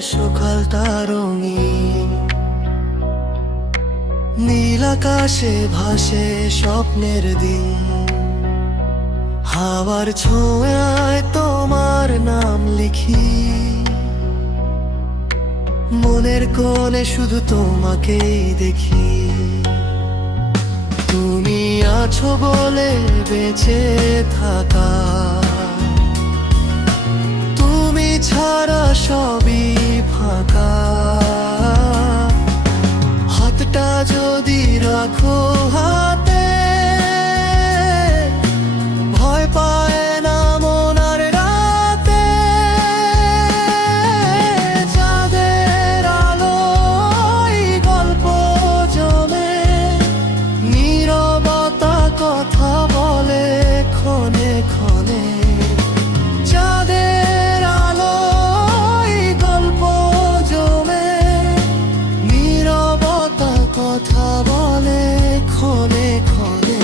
সকালটা রঙিন, নীল আকাশে ভাসে স্বপ্নের দিন। হাওয়ার ছোঁয়ায় তোমার নাম লিখি, মনের কোণে শুধু তোমাকেই দেখি। তুমি আছো বলে বেঁচে থাকা, তুমি ছাড়া সবই ফাঁকা। হাতটা যদি রাখো হাতে, ভয় পায় না মন আর রাতে। চাঁদের আলোয় গল্প জমে, নীরবতা কথা বলে ক্ষণে ক্ষণে। চাঁদের আলোয় গল্প জমে, নীরবতা কথা বলে ক্ষণে ক্ষণে।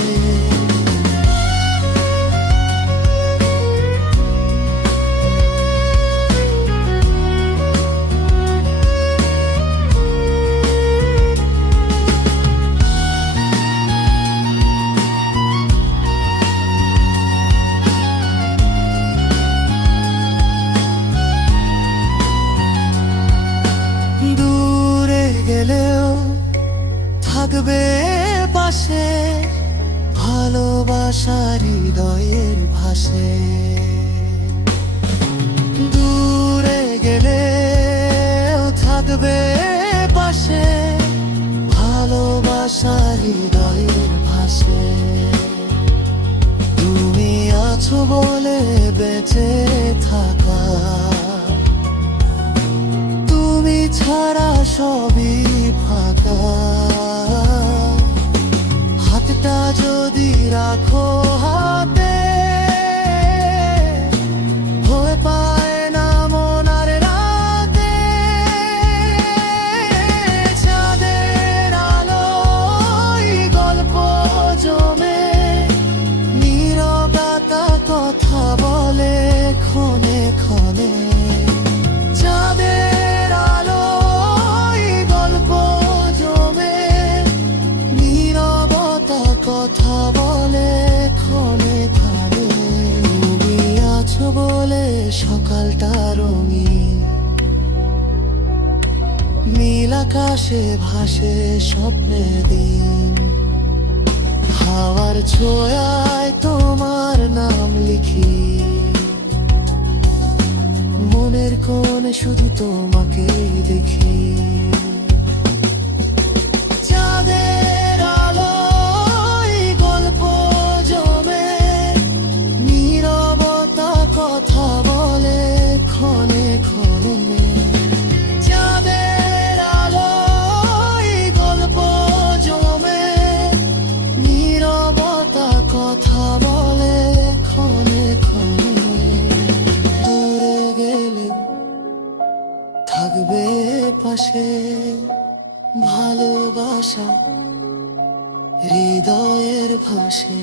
দূরে গেলেও থাকবে পাশে, ভালোবাসার হৃদয়ের ভাষে। দূরে গেলেও থাকবে পাশে, ভালোবাসার হৃদয়ের ভাষে। তুমি আছো বলে বেঁচে থাকা, তুমি ছাড়া সবই ফাঁকা। হাতটা যদি রাখো হাতে, ভয় পায় না মন আর রাতে। চাঁদের আলোয় গল্প জমে, নীরবতা কথা বলে ক্ষণে ক্ষণে। চাঁদের আলোয় গল্প জমে, নীরবতা কথা বলে ক্ষণে ক্ষণে। তুমি আছো বলে সকালটা রঙিন, নীল আকাশে ভাসে স্বপ্নের দিন। হাওয়ার ছোঁয়ায় তোমার নাম লিখি, মনের কোণে শুধু তোমাকেই দেখি। চাঁদের আলোয় গল্প জমে, নীরবতা কথা বলে ক্ষণে ক্ষণে। চাঁদের আলোয় গল্প জমে, নীরবতা কথা বলে ক্ষণে ক্ষণে। দূরে গেলে থাকবে পাশে, ভালোবাসা হৃদয়ের ভাষে।